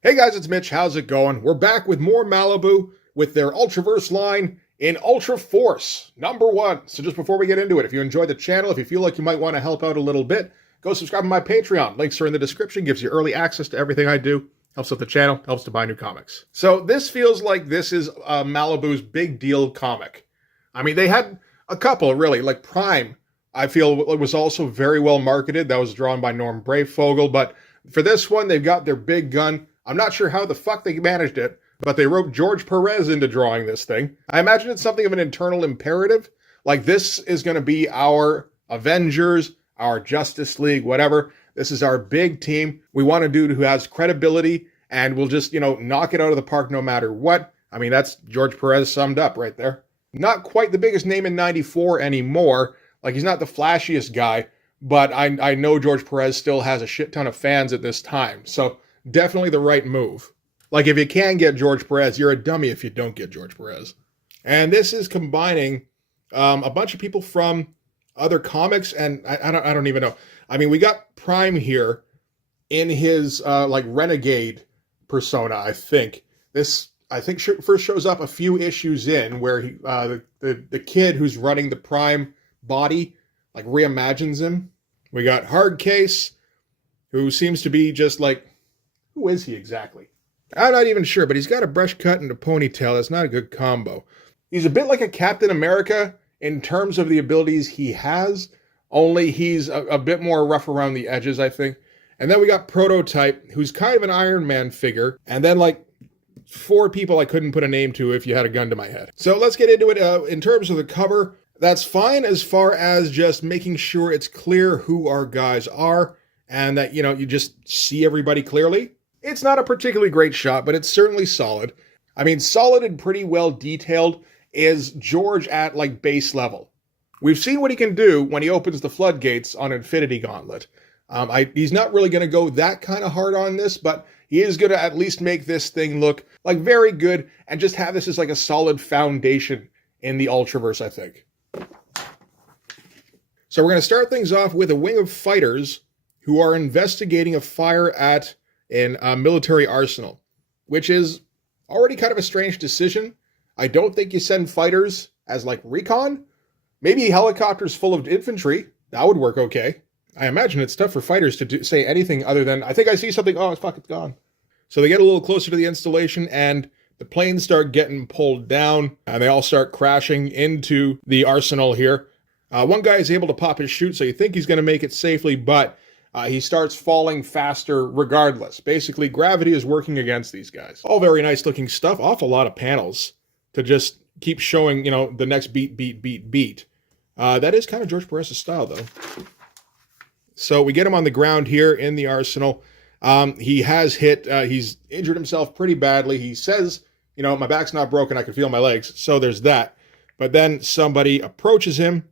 Hey guys, it's Mitch. How's it going? We're back with more Malibu with their Ultraverse line in Ultraforce #1. So just before we get into it, if you enjoyed the channel, if you feel like you might want to help out a little bit, go subscribe to my Patreon. Links are in the description, gives you early access to everything I do, helps out the channel, helps to buy new comics. So this feels like this is Malibu's big deal comic. I mean, they had a couple, really, like Prime, I feel was also very well marketed. That was drawn by Norm Brayfogle, but for this one, they've got their big gun. I'm not sure how the fuck they managed it, but they wrote George Perez into drawing this thing. I imagine it's something of an internal imperative. Like, this is going to be our Avengers, our Justice League, whatever. This is our big team. We want a dude who has credibility and will just, knock it out of the park no matter what. I mean, that's George Perez summed up right there. Not quite the biggest name in 94 anymore. Like, he's not the flashiest guy, but I know George Perez still has a shit ton of fans at this time. So definitely the right move. Like, if you can get George Perez, you're a dummy if you don't get George Perez. And this is combining a bunch of people from other comics, and I don't even know. I mean, we got Prime here in his renegade persona. I think first shows up a few issues in where he the kid who's running the Prime body like reimagines him. We got Hard Case, who seems to be just like, who is he exactly? I'm not even sure, but he's got a brush cut and a ponytail. That's not a good combo. He's a bit like a Captain America in terms of the abilities he has, only he's a bit more rough around the edges, I think. And then we got Prototype, who's kind of an Iron Man figure, and then like 4 people I couldn't put a name to if you had a gun to my head. So let's get into it. In terms of the cover, that's fine as far as just making sure it's clear who our guys are and that, you just see everybody clearly. It's not a particularly great shot, but it's certainly solid. I mean, solid and pretty well detailed is George at like base level. We've seen what he can do when he opens the floodgates on Infinity Gauntlet. He's not really going to go that kind of hard on this, but he is going to at least make this thing look like very good and just have this as like a solid foundation in the Ultraverse, I think. So we're going to start things off with a wing of fighters who are investigating a fire at a military arsenal, which is already kind of a strange decision. I don't think you send fighters as like recon. Maybe helicopters full of infantry. That would work okay. I imagine it's tough for fighters to say anything other than, I think I see something, oh, fuck, it's gone. So they get a little closer to the installation and the planes start getting pulled down and they all start crashing into the arsenal here. One guy is able to pop his chute, so you think he's going to make it safely, but he starts falling faster regardless. Basically, gravity is working against these guys. All very nice looking stuff. Awful lot of panels to just keep showing, the next beat. That is kind of George Perez's style, though. So we get him on the ground here in the arsenal. He has hit, he's injured himself pretty badly. He says, my back's not broken, I can feel my legs. So there's that. But then somebody approaches him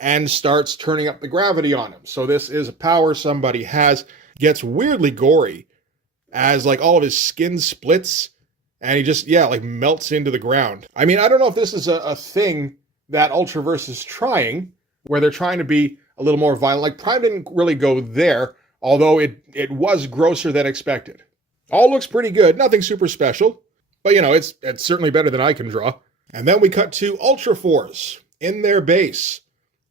and starts turning up the gravity on him. So this is a power somebody has. Gets weirdly gory as like all of his skin splits and he just, melts into the ground. I mean, I don't know if this is a thing that Ultraverse is trying, where they're trying to be a little more violent. Like Prime didn't really go there, although it was grosser than expected. All looks pretty good, nothing super special, but it's certainly better than I can draw. And then we cut to Ultraforce in their base,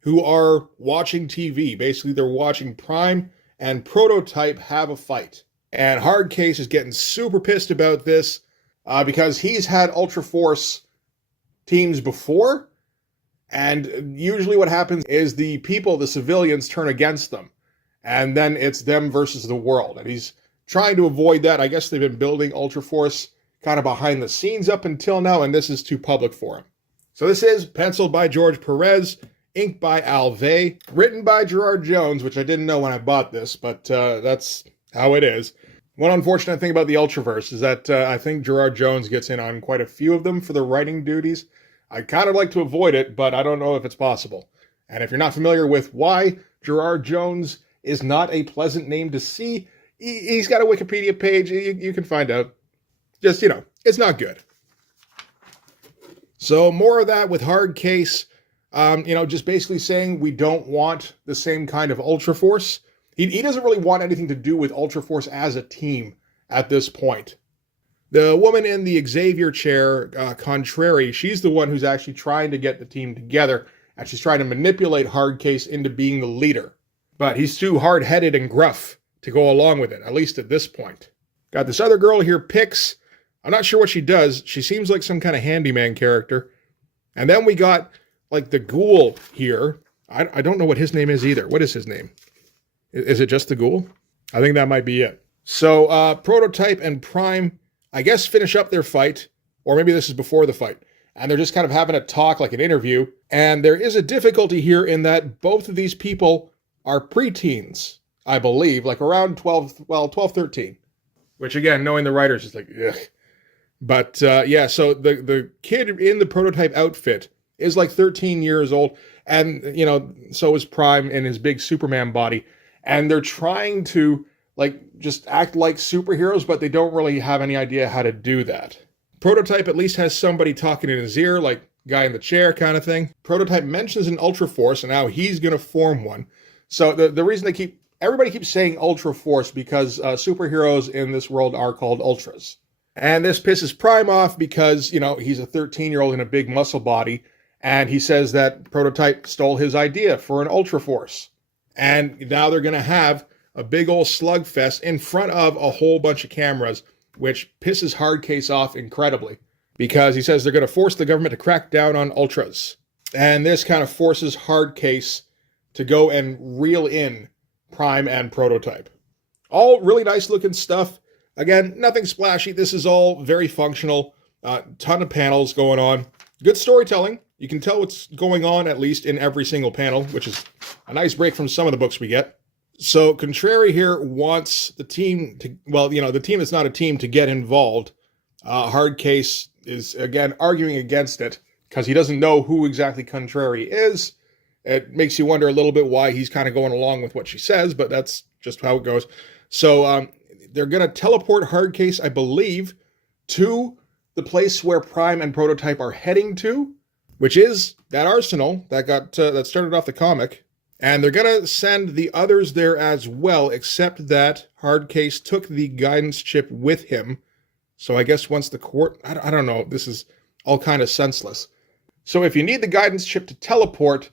who are watching TV. Basically, they're watching Prime and Prototype have a fight. And Hard Case is getting super pissed about this because he's had Ultraforce teams before. And usually what happens is the civilians turn against them. And then it's them versus the world. And he's trying to avoid that. I guess they've been building Ultraforce kind of behind the scenes up until now, and this is too public for him. So this is penciled by George Perez, inked by Alvey, written by Gerard Jones, which I didn't know when I bought this, but that's how it is. One unfortunate thing about the Ultraverse is that I think Gerard Jones gets in on quite a few of them for the writing duties. I'd kind of like to avoid it, but I don't know if it's possible. And if you're not familiar with why Gerard Jones is not a pleasant name to see, he's got a Wikipedia page. You can find out. Just, it's not good. So more of that with Hard Case. Just basically saying we don't want the same kind of Ultraforce. He doesn't really want anything to do with Ultraforce as a team at this point. The woman in the Xavier chair, Contrary, she's the one who's actually trying to get the team together, and she's trying to manipulate Hardcase into being the leader. But he's too hard-headed and gruff to go along with it, at least at this point. Got this other girl here, Pix. I'm not sure what she does. She seems like some kind of handyman character. And then we got, like, the ghoul here. I don't know what his name is either. What is his name? Is it just the ghoul? I think that might be it. So, Prototype and Prime, I guess, finish up their fight. Or maybe this is before the fight. And they're just kind of having a talk, like an interview. And there is a difficulty here in that both of these people are preteens, I believe. Like around 12, 13. Which, again, knowing the writers is like, ugh. But, yeah, so the kid in the Prototype outfit is like 13 years old. And, you know, so is Prime in his big Superman body. And they're trying to, like, just act like superheroes, but they don't really have any idea how to do that. Prototype at least has somebody talking in his ear, like guy in the chair kind of thing. Prototype mentions an Ultraforce and how he's going to form one. So the reason everybody keeps saying Ultraforce because superheroes in this world are called Ultras. And this pisses Prime off because, you know, he's a 13-year-old in a big muscle body, and he says that Prototype stole his idea for an Ultraforce. And now they're going to have a big old slugfest in front of a whole bunch of cameras, which pisses Hardcase off incredibly, because he says they're going to force the government to crack down on Ultras. And this kind of forces Hardcase to go and reel in Prime and Prototype. All really nice looking stuff. Again, nothing splashy. This is all very functional. Ton of panels going on. Good storytelling. You can tell what's going on, at least in every single panel, which is a nice break from some of the books we get. So Contrary here wants the team to, well, you know, the team that's not a team to get involved. Hardcase is, again, arguing against it because he doesn't know who exactly Contrary is. It makes you wonder a little bit why he's kind of going along with what she says, but that's just how it goes. So they're going to teleport Hardcase, I believe, to the place where Prime and Prototype are heading to, which is that arsenal that started off the comic. And they're going to send the others there as well, except that Hardcase took the guidance chip with him. So I guess once the court... I don't know. This is all kind of senseless. So if you need the guidance chip to teleport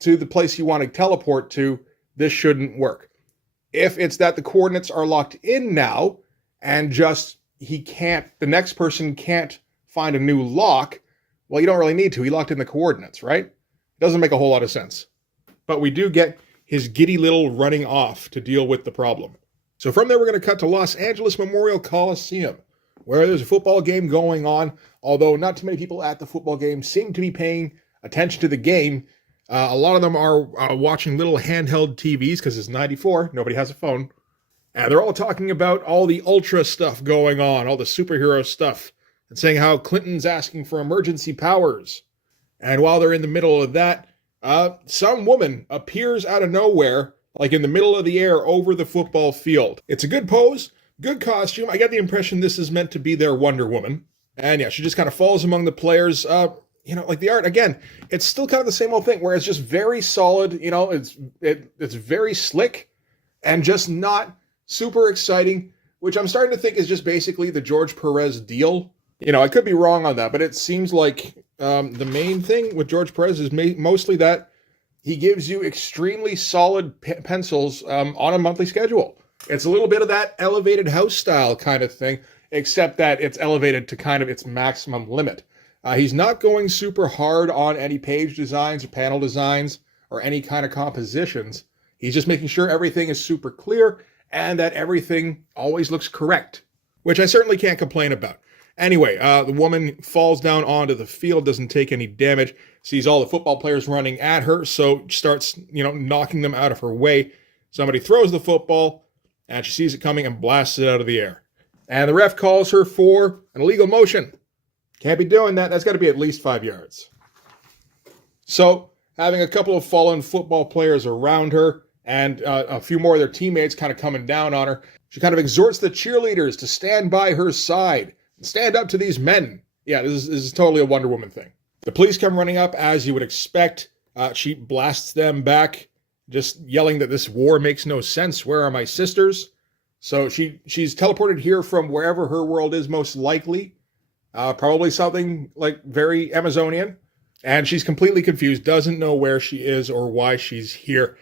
to the place you want to teleport to, this shouldn't work. If it's that the coordinates are locked in now, and just the next person can't find a new lock, well, you don't really need to. He locked in the coordinates, right? It doesn't make a whole lot of sense. But we do get his giddy little running off to deal with the problem. So from there, we're going to cut to Los Angeles Memorial Coliseum, where there's a football game going on, although not too many people at the football game seem to be paying attention to the game. A lot of them are watching little handheld TVs because it's 94. Nobody has a phone. And they're all talking about all the Ultra stuff going on, all the superhero stuff, and saying how Clinton's asking for emergency powers. And while they're in the middle of that, some woman appears out of nowhere, like in the middle of the air over the football field. It's a good pose, good costume. I get the impression this is meant to be their Wonder Woman. And yeah, she just kind of falls among the players. You know, like the art, again, it's still kind of the same old thing where it's just very solid, you know, it's very slick and just not super exciting, which I'm starting to think is just basically the George Perez deal. You know, I could be wrong on that, but it seems like the main thing with George Perez is mostly that he gives you extremely solid pencils on a monthly schedule. It's a little bit of that elevated house style kind of thing, except that it's elevated to kind of its maximum limit. He's not going super hard on any page designs or panel designs or any kind of compositions. He's just making sure everything is super clear and that everything always looks correct, which I certainly can't complain about. Anyway, the woman falls down onto the field, doesn't take any damage, sees all the football players running at her, so starts, you know, knocking them out of her way. Somebody throws the football, and she sees it coming and blasts it out of the air. And the ref calls her for an illegal motion. Can't be doing that. That's got to be at least 5 yards. So, having a couple of fallen football players around her and a few more of their teammates kind of coming down on her, she kind of exhorts the cheerleaders to stand by her side and stand up to these men. Yeah, this is totally a Wonder Woman thing. The police come running up, as you would expect. She blasts them back, just yelling that this war makes no sense. Where are my sisters? So she's teleported here from wherever her world is most likely, probably something like very Amazonian. And she's completely confused, doesn't know where she is or why she's here.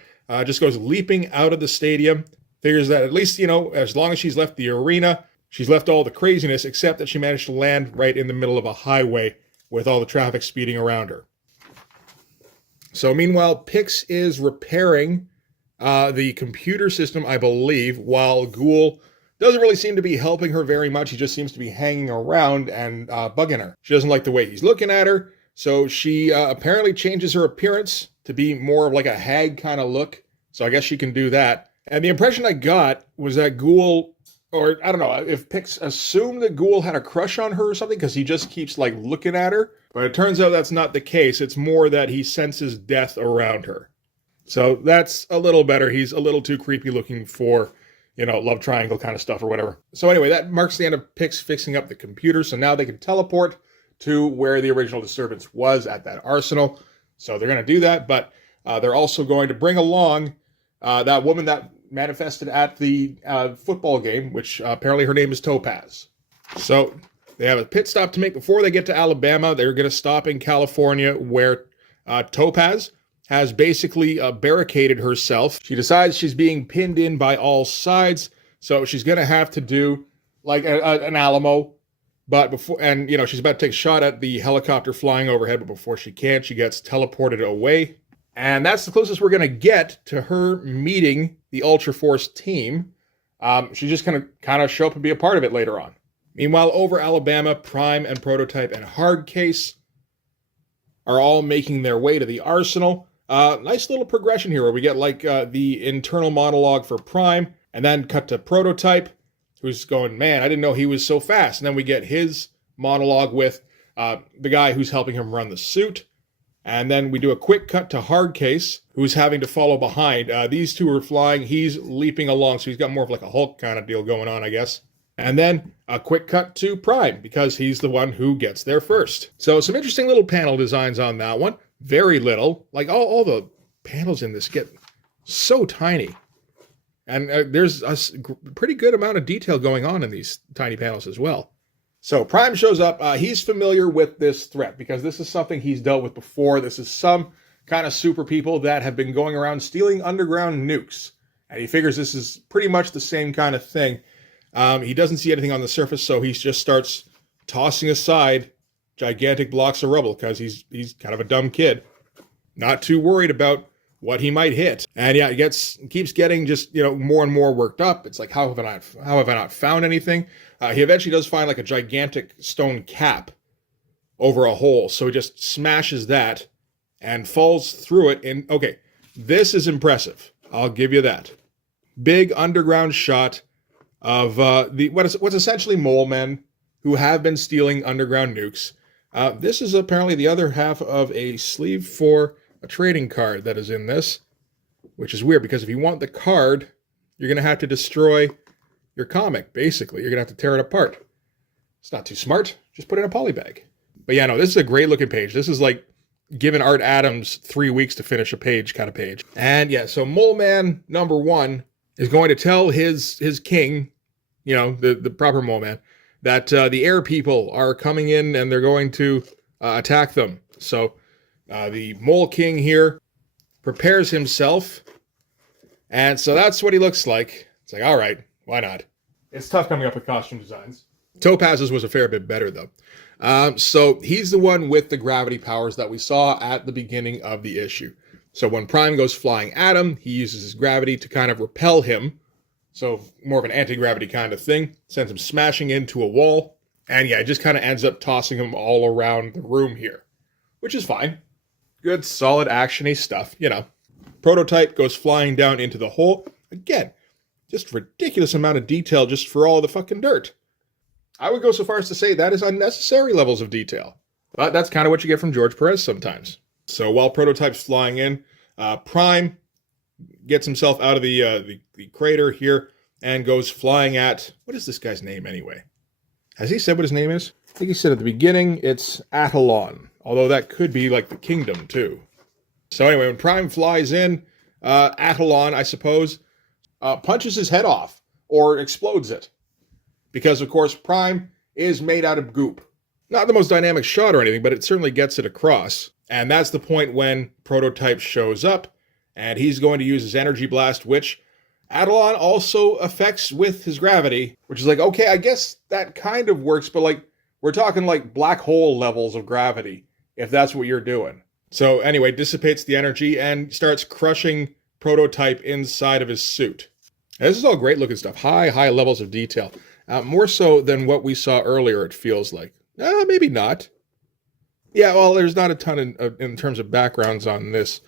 Just goes leaping out of the stadium. Figures that at least, as long as she's left the arena, she's left all the craziness, except that she managed to land right in the middle of a highway with all the traffic speeding around her. So meanwhile, Pix is repairing the computer system, I believe, while Ghoul doesn't really seem to be helping her very much. He just seems to be hanging around and bugging her. She doesn't like the way he's looking at her, so she apparently changes her appearance to be more of like a hag kind of look. So I guess she can do that. And the impression I got was that Ghoul, or I don't know, if Pix assumed that Ghoul had a crush on her or something, because he just keeps like looking at her. But it turns out that's not the case. It's more that he senses death around her. So that's a little better. He's a little too creepy looking for, love triangle kind of stuff or whatever. So anyway, that marks the end of Pix fixing up the computer. So now they can teleport to where the original disturbance was at that arsenal. So they're going to do that, but they're also going to bring along that woman that manifested at the football game, which apparently her name is Topaz. So they have a pit stop to make before they get to Alabama. They're going to stop in California where Topaz has basically barricaded herself. She decides she's being pinned in by all sides, so she's going to have to do like an Alamo. But before, and she's about to take a shot at the helicopter flying overhead, but before she can, she gets teleported away. And that's the closest we're going to get to her meeting the Ultraforce team. She's just going to kind of show up and be a part of it later on. Meanwhile, over Alabama, Prime and Prototype and Hardcase are all making their way to the arsenal. Nice little progression here where we get like the internal monologue for Prime and then cut to Prototype, who's going, man, I didn't know he was so fast. And then we get his monologue with the guy who's helping him run the suit. And then we do a quick cut to Hardcase, who's having to follow behind. These two are flying. He's leaping along, so he's got more of like a Hulk kind of deal going on, I guess. And then a quick cut to Prime, because he's the one who gets there first. So some interesting little panel designs on that one. Very little. Like all the panels in this get so tiny. And there's a pretty good amount of detail going on in these tiny panels as well. So Prime shows up. He's familiar with this threat because this is something he's dealt with before. This is some kind of super people that have been going around stealing underground nukes. And he figures this is pretty much the same kind of thing. He doesn't see anything on the surface, so he just starts tossing aside gigantic blocks of rubble because he's kind of a dumb kid. Not too worried about what he might hit. And yeah, he keeps getting just, more and more worked up. It's like, how have I not found anything? He eventually does find like a gigantic stone cap over a hole. So he just smashes that and falls through it. And okay, this is impressive. I'll give you that. Big underground shot of what's essentially mole men who have been stealing underground nukes. This is apparently the other half of a sleeve for a trading card that is in this, which is weird because if you want the card, you're going to have to destroy your comic, basically. You're going to have to tear it apart. It's not too smart. Just put it in a poly bag. But yeah, no, this is a great looking page. This is like giving Art Adams 3 weeks to finish a page kind of page. And yeah, so Mole Man number 1 is going to tell his king, the proper Mole Man, that the air people are coming in and they're going to attack them. So the Mole King here prepares himself. And so that's what he looks like. It's like, all right, why not? It's tough coming up with costume designs. Topaz's was a fair bit better, though. So he's the one with the gravity powers that we saw at the beginning of the issue. So when Prime goes flying at him, he uses his gravity to kind of repel him. So more of an anti-gravity kind of thing. Sends him smashing into a wall. And yeah, it just kind of ends up tossing him all around the room here. Which is fine. Good, solid, action-y stuff, Prototype goes flying down into the hole. Again, just ridiculous amount of detail just for all the fucking dirt. I would go so far as to say that is unnecessary levels of detail. But that's kind of what you get from George Perez sometimes. So while Prototype's flying in, Prime gets himself out of the crater here and goes flying at... What is this guy's name anyway? Has he said what his name is? I think he said at the beginning it's Attalon. Although that could be like the kingdom too. So anyway, when Prime flies in, Attalon, I suppose, punches his head off. or explodes it. Because, of course, Prime is made out of goop. Not the most dynamic shot or anything, but it certainly gets it across. And that's the point when Prototype shows up, and he's going to use his energy blast, which Adelon also affects with his gravity, which is like, okay, I guess that kind of works, but like, we're talking like black hole levels of gravity, if that's what you're doing. So anyway, dissipates the energy and starts crushing Prototype inside of his suit. Now, this is all great looking stuff. High levels of detail. More so than what we saw earlier, it feels like. Maybe not. Yeah, well, there's not a ton in terms of backgrounds on this,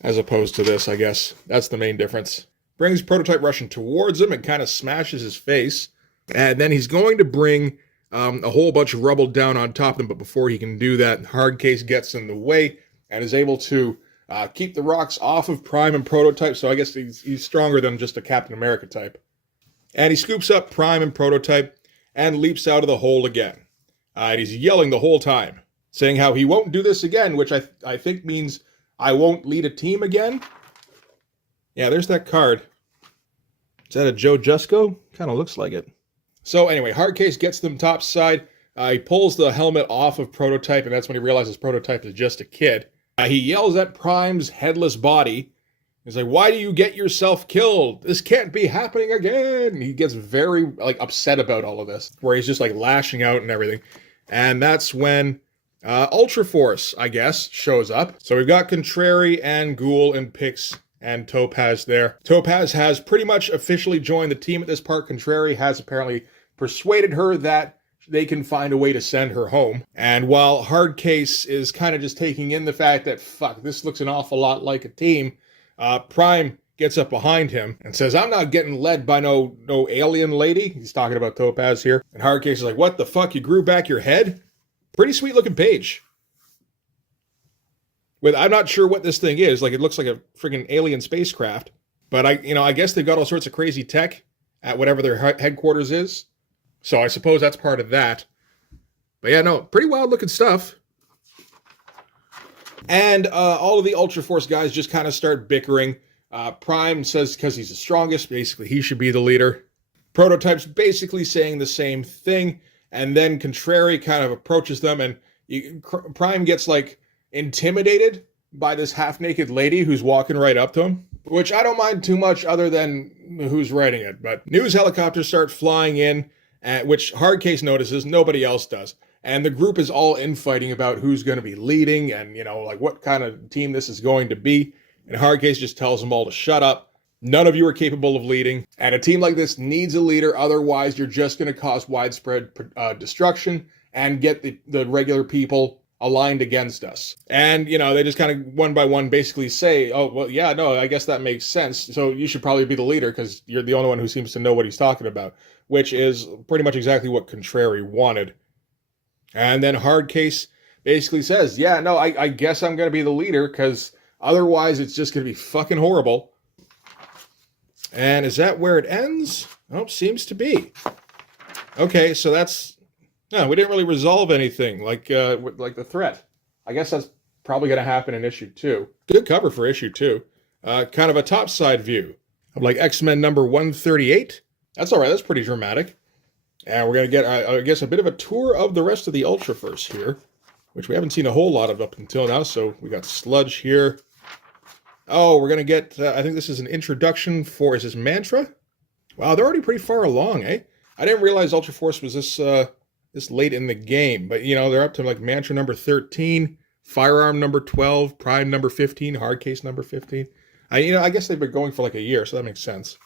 as opposed to this, I guess. That's the main difference. Brings Prototype rushing towards him and kind of smashes his face. And then he's going to bring a whole bunch of rubble down on top of him, but before he can do that, Hardcase gets in the way and is able to keep the rocks off of Prime and Prototype, so I guess he's stronger than just a Captain America type. And he scoops up Prime and Prototype and leaps out of the hole again. And he's yelling the whole time, saying how he won't do this again, which I think means I won't lead a team again. Yeah, there's that card. Is that a Joe Jusko? Kind of looks like it. So anyway, Hardcase gets them topside. He pulls the helmet off of Prototype, and that's when he realizes Prototype is just a kid. He yells at Prime's headless body. He's like, why do you get yourself killed? This can't be happening again. He gets very upset about all of this, where he's just lashing out and everything. And that's when Ultraforce, I guess, shows up. So we've got Contrary and Ghoul and Pix and Topaz there. Topaz has pretty much officially joined the team at this part. Contrary has apparently persuaded her that they can find a way to send her home. And while Hardcase is kind of just taking in the fact that, fuck, this looks an awful lot like a team, Prime gets up behind him and says, I'm not getting led by no alien lady. He's talking about Topaz here. And Hardcase is like, what the fuck, you grew back your head? Pretty sweet looking page. I'm not sure what this thing is. It looks like a friggin' alien spacecraft. But I guess they've got all sorts of crazy tech at whatever their headquarters is. So I suppose that's part of that. But yeah, no, pretty wild looking stuff. And all of the Ultraforce guys just kind of start bickering. Prime says because he's the strongest, basically he should be the leader. Prototype's basically saying the same thing. And then Contrary kind of approaches them, and Prime gets intimidated by this half-naked lady who's walking right up to him. Which I don't mind too much other than who's writing it. But news helicopters start flying in, which Hardcase notices, nobody else does. And the group is all infighting about who's going to be leading and, what kind of team this is going to be. And Hardcase just tells them all to shut up. None of you are capable of leading. And a team like this needs a leader. Otherwise, you're just going to cause widespread destruction and get the regular people aligned against us. And, they just kind of one by one basically say, oh, well, yeah, no, I guess that makes sense. So you should probably be the leader because you're the only one who seems to know what he's talking about, which is pretty much exactly what Contrary wanted. And then Hardcase basically says, yeah, no, I guess I'm going to be the leader because otherwise it's just going to be fucking horrible. And is that where it ends? Oh, seems to be. Okay, so that's... No, we didn't really resolve anything like the threat. I guess that's probably going to happen in issue 2. Good cover for issue 2. Kind of a topside view of X-Men number 138. That's all right. That's pretty dramatic. And we're going to get, I guess, a bit of a tour of the rest of the Ultraverse here, which we haven't seen a whole lot of up until now. So we got Sludge here. Oh, we're going to get, I think this is an introduction for, is this Mantra? Wow, they're already pretty far along, eh? I didn't realize Ultraforce was this late in the game, but they're up to Mantra number 13, Firearm number 12, Prime number 15, Hardcase number 15. I guess they've been going for a year, so that makes sense.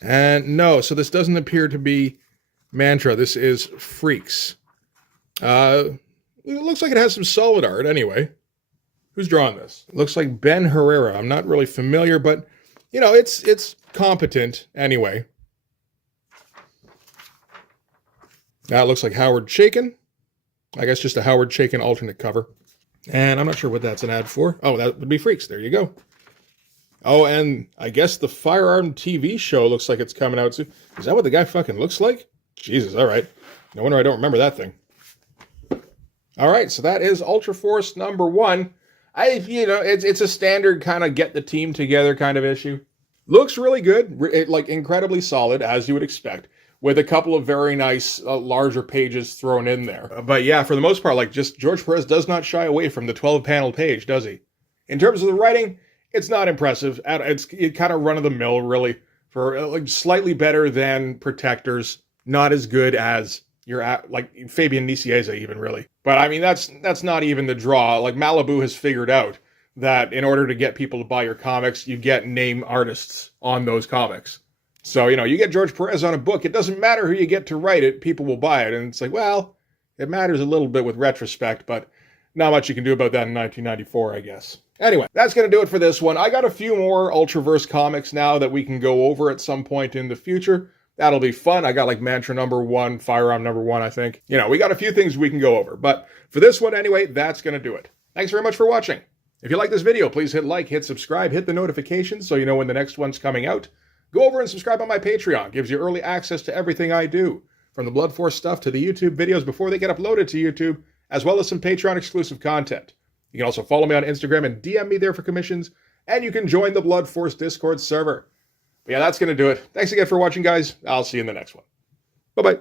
And no, so this doesn't appear to be Mantra. This is Freaks. It looks like it has some solid art anyway. Who's drawing this? It looks like Ben Herrera. I'm not really familiar, but it's competent anyway. That looks like Howard Chaykin. I guess just a Howard Chaykin alternate cover. And I'm not sure what that's an ad for. Oh, that would be Freaks. There you go. Oh, and I guess the Firearm TV show looks like it's coming out soon. Is that what the guy fucking looks like? Jesus, all right. No wonder I don't remember that thing. All right, so that is Ultraforce number 1. It's a standard kind of get the team together kind of issue. Looks really good, like incredibly solid, as you would expect, with a couple of very nice larger pages thrown in there. But yeah, for the most part, like just George Perez does not shy away from the 12-panel page, does he? In terms of the writing, it's not impressive. It's kind of run-of-the-mill, really, for like slightly better than Protectors, not as good as like Fabian Nicieza even, really. But I mean, that's not even the draw. Like Malibu has figured out that in order to get people to buy your comics, you get name artists on those comics. So, you get George Perez on a book, it doesn't matter who you get to write it, people will buy it. And it's like, well, it matters a little bit with retrospect, but not much you can do about that in 1994, I guess. Anyway, that's going to do it for this one. I got a few more Ultraverse comics now that we can go over at some point in the future. That'll be fun. I got like Mantra #1, Firearm #1, I think. We got a few things we can go over. But for this one anyway, that's going to do it. Thanks very much for watching. If you like this video, please hit like, hit subscribe, hit the notifications so you know when the next one's coming out. Go over and subscribe on my Patreon. Gives you early access to everything I do, from the Blood Force stuff to the YouTube videos before they get uploaded to YouTube, as well as some Patreon exclusive content. You can also follow me on Instagram and DM me there for commissions, and you can join the Blood Force Discord server. But yeah, that's going to do it. Thanks again for watching, guys. I'll see you in the next one. Bye-bye.